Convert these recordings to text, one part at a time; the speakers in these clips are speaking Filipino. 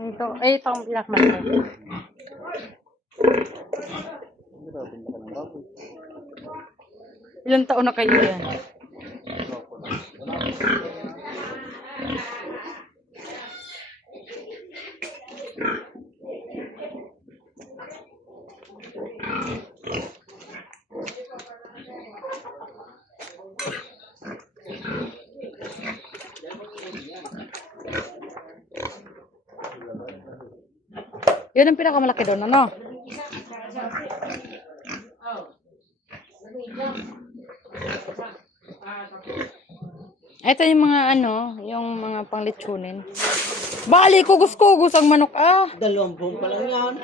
Ito, ito ang pinakamalaki. Ilang taon na kayo yan? Yun ang pinakamalaki doon, ano? Ito yung mga ano, yung mga panglitsunin. Bali, kugos-kugos ang manok, ah. 2 buwan pa lang yan.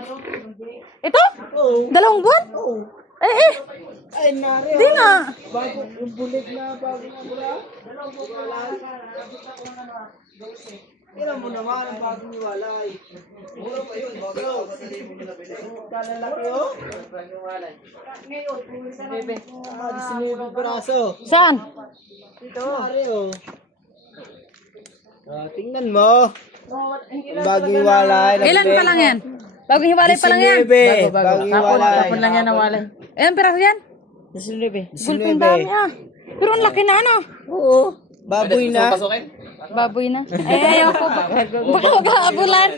Ito? Oo. 2 buwan? Oo. Eh. Ay, nari. Di nga. Bago, yung bulig na bago na mula. 2 buwan pa lang. Tingnan mo naman ang bagong niwalay. Mura pa yun. Bago. Kalalaki oh. Bebe. Ah, 19 piraso. Saan? Ito. Nari oh. Tingnan mo. Ang bagong niwalay. Kailan pa lang yan? Bagong hiwalay pa lang yan? Bagong niwalay. Tapon lang yan nawalay. Ilan piraso yan? 19. Gulpong dami ah. Pero ang laki na ano? Oo. Baboy na. Baboy na. Ay, ayoko. Baka mag-aabulan.